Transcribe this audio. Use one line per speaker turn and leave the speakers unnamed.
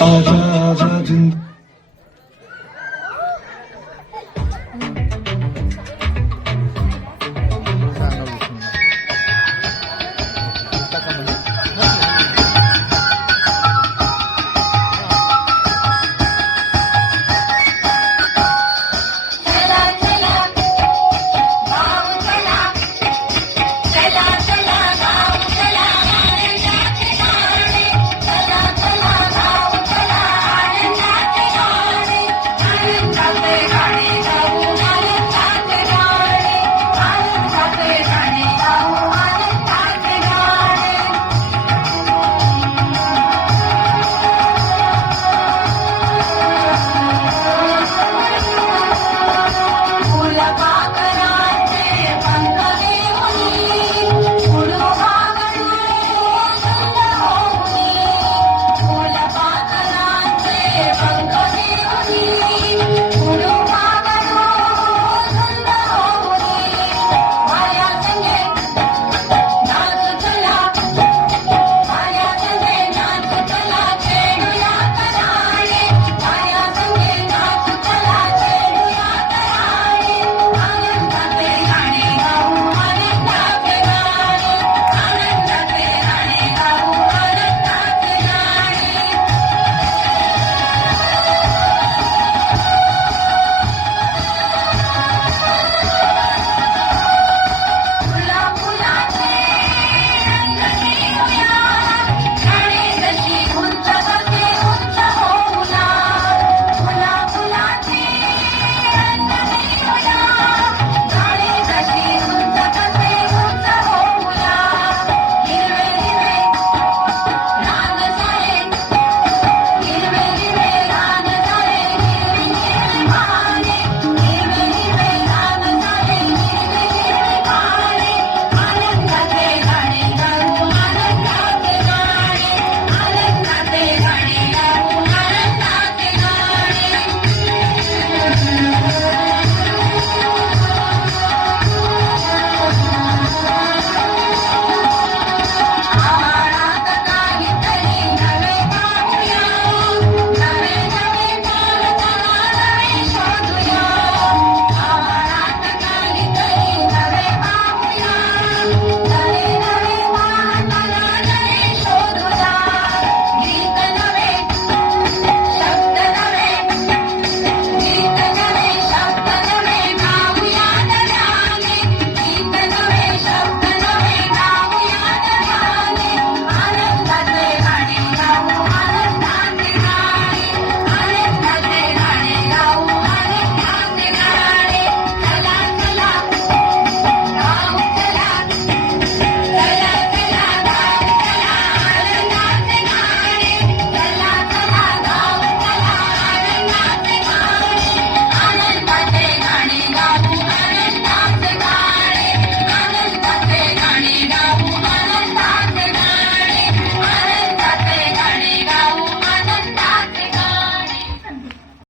Aca